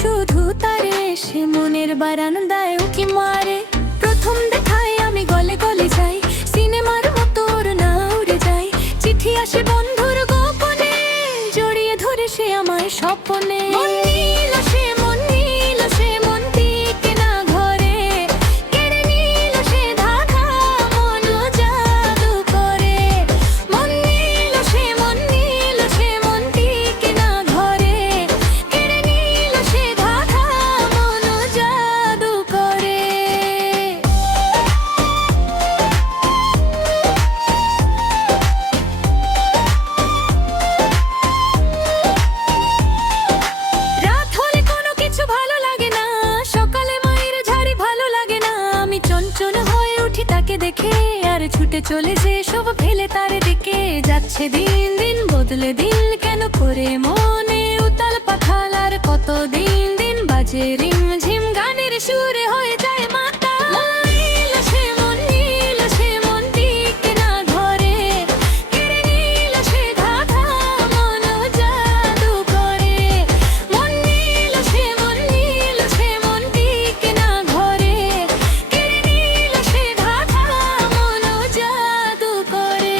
শুধু তারে, সে মনের বারান্দায় উকি মারে। প্রথম দেখায় আমি গলে গলে যাই, সিনেমার মতো ওর না উড়ে যাই। চিঠি আসে বন্ধুর গোপনে, জড়িয়ে ধরে সে আমায় স্বপ্নে। মন নীল সে, মন নীল সে, মন টিকে না ঘরে। কেড়ে নিল সে ধাঁধা, মন জাদু করে। মন নীল সে, মন নীল সে, মন টিকে না ঘরে। কেড়ে নিল সে ধাঁধা, মন জাদু করে। রাত হলে কোনো কিছু ভালো লাগে না, সকালে মায়ের ঝাড়ি ভালো লাগে না। আমি চঞ্চল হয়ে উঠি তাকে দেখে, আর ছুটে চলে যে সব ফেলে তার দিকে। যাচ্ছে দিন দিন বদলে দিন, কেন করে মনে উতাল পাথাল। আর কত দিন দিন বাজে রিম ঝিম গানের সুরে হয়ে যায় মাতা। মন নীল সে, মন নীল সে, মন টিকে না ঘরে। কেড়ে নিল সে ধাঁধা, মন জাদু করে। মন নীল সে, মন নীল সে, মন টিকে না ঘরে। কেড়ে নিল সে ধাঁধা, মন জাদু করে।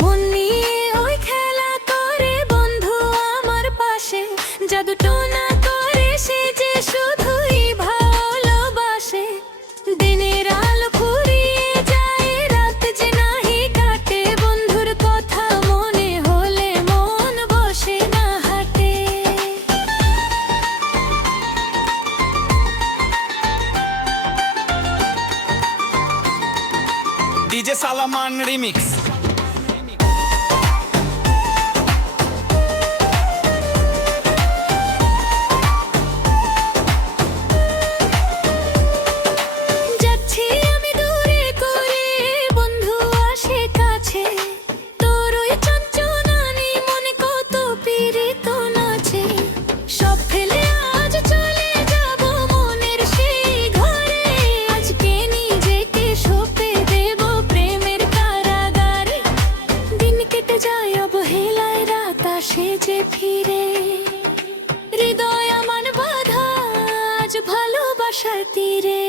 মন নিয়ে ওই খেলা করে বন্ধু আমার পাশে, জাদু টোনা করে সে যে শুধুই ভালোবাসে। দিনের আলো ফুরিয়ে যায়, রাত যে নাহি কাটে। বন্ধুর কথা মনে হলে মন বসে না হাটে। DJ Salaman Remix. যাচ্ছি আমি দূরে করে, বন্ধু আসে কাছে। তোর ওই চঞ্চনানি মনে কত পীড়িত নাচে। সব ফেলে আজ চলে যাব মনের সেই ঘরে। আজকে নিজেকে সঁপে দেব প্রেমের কারাগারে। দিন কেটে যায় অবহেলায়, রাত আসে যে ফিরে। হৃদয় আমার বাঁধা আজ ভালোবাসার তীরে।